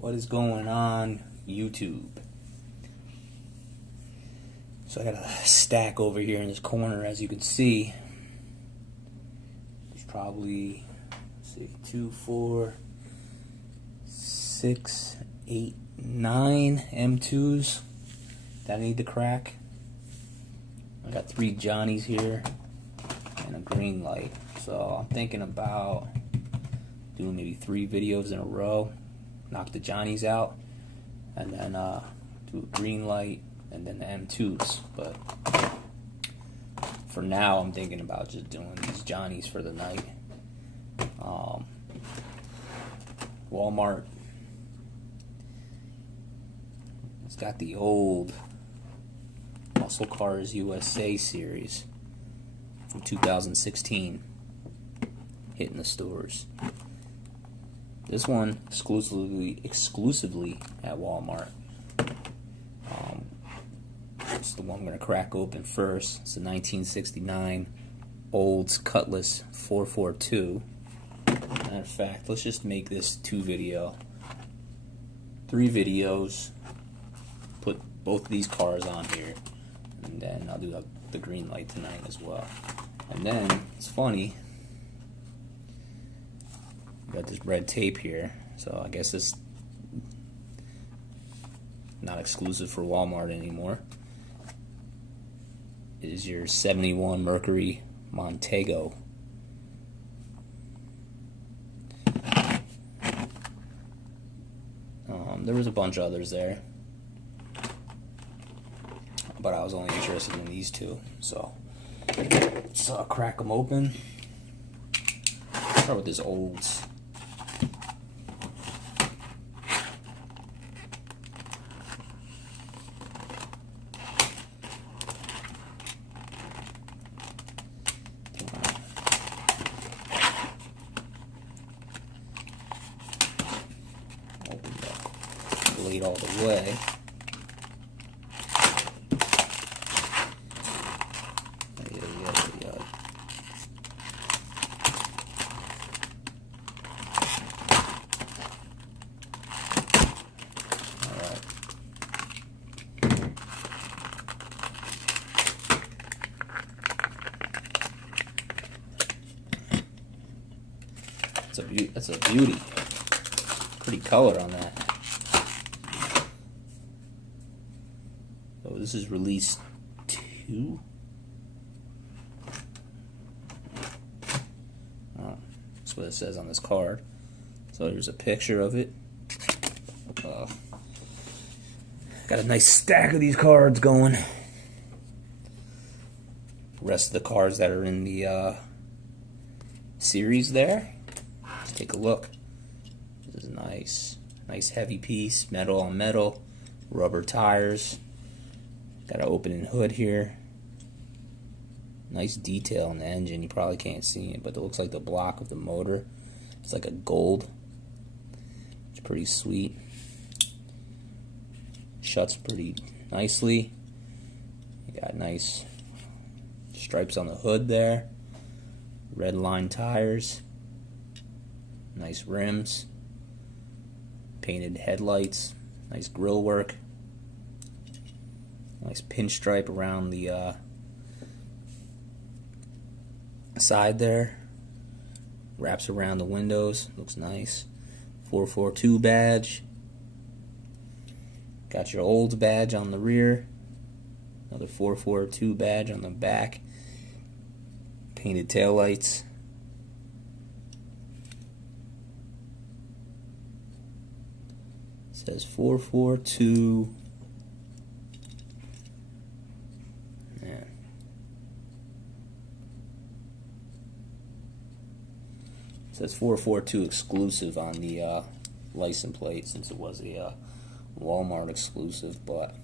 What is going on YouTube? So I got a stack over here in this corner, as you can see. There's probably, let's see, 2, 4, 6, 8, 9 M2s that I need to crack. I got 3 Johnnies here and a green light. So I'm thinking about doing maybe 3 videos in a row. Knock the Johnnies out, and then do a green light, and then the M2s. But for now, I'm thinking about just doing these Johnnies for the night. Walmart. It's got the old Muscle Cars USA series from 2016 hitting the stores. This one exclusively at Walmart. It's the one I'm going to crack open first. It's a 1969 Olds Cutlass 442. Matter of fact, let's just make this 3 videos. Put both of these cars on here, and then I'll do the green light tonight as well. And then it's funny. Got this red tape here, so I guess it's not exclusive for Walmart anymore. It is your 71 Mercury Montego. There was a bunch of others there, but I was only interested in these 2. So let's crack them open. Start with this Olds. Open the blade all the way. That's a beauty. Pretty color on that. So this is release 2. Oh, that's what it says on this card. So there's a picture of it. Got a nice stack of these cards going. Rest of the cards that are in the series there. Take a look. This is nice heavy piece, metal on metal, rubber tires. Got an opening hood here. Nice detail on the engine. You probably can't see it, but it looks like the block of the motor. It's like a gold. It's pretty sweet. Shuts pretty nicely. You got nice stripes on the hood there. Red line tires. Nice rims, painted headlights, nice grille work, nice pinstripe around the side there, wraps around the windows, looks nice. 442 badge, got your Olds badge on the rear, another 442 badge on the back, painted taillights. Says 442. Yeah. Says 442 exclusive on the license plate, since it was a Walmart exclusive, but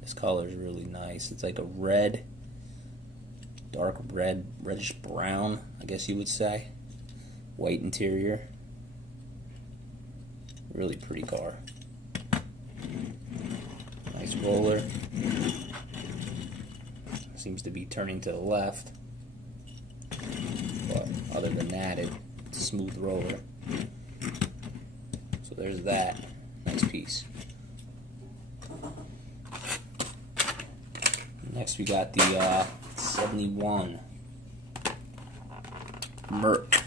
this color is really nice. It's like a red, dark red, reddish brown, I guess you would say. White interior. Really pretty car. Nice roller. Seems to be turning to the left. But other than that, it's smooth roller. So there's that. Nice piece. Next we got the 71 Merc.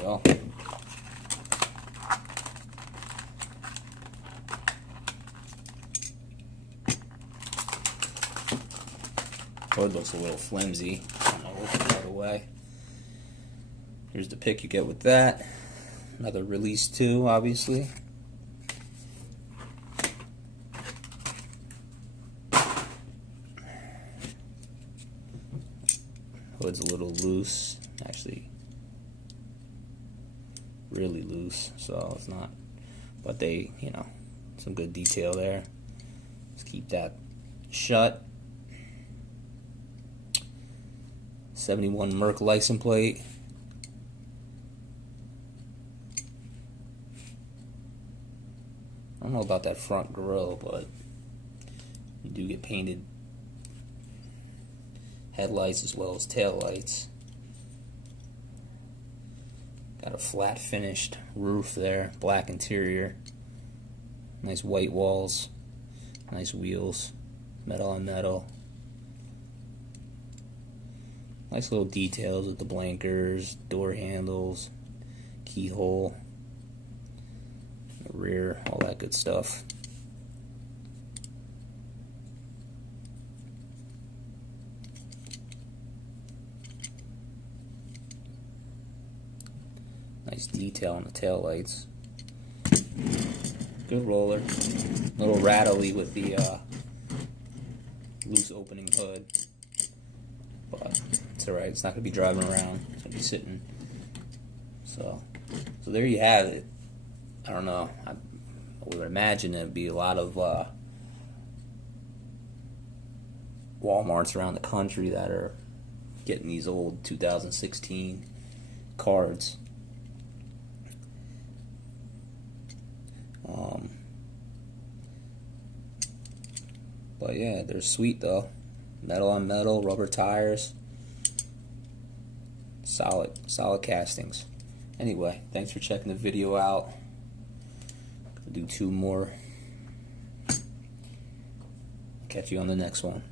Go. Hood looks a little flimsy. I don't know, open it right away. Here's the pick you get with that. Another release 2, obviously. Hood's a little loose, actually really loose, so it's not, but they, you know, some good detail there. Let's keep that shut. 71 Merc license plate. I don't know about that front grille, but you do get painted headlights as well as tail lights. Got a flat finished roof there, black interior, nice white walls, nice wheels, metal on metal. Nice little details with the blankers, door handles, keyhole, the rear, all that good stuff. Nice detail on the tail lights. Good roller. A little rattly with the loose opening hood. But it's alright, it's not going to be driving around. It's going to be sitting. So there you have it. I don't know. I would imagine there'd be a lot of Walmarts around the country that are getting these old 2016 cards. But yeah, they're sweet though. Metal on metal, rubber tires. Solid castings. Anyway, thanks for checking the video out. I'll do 2 more. Catch you on the next one.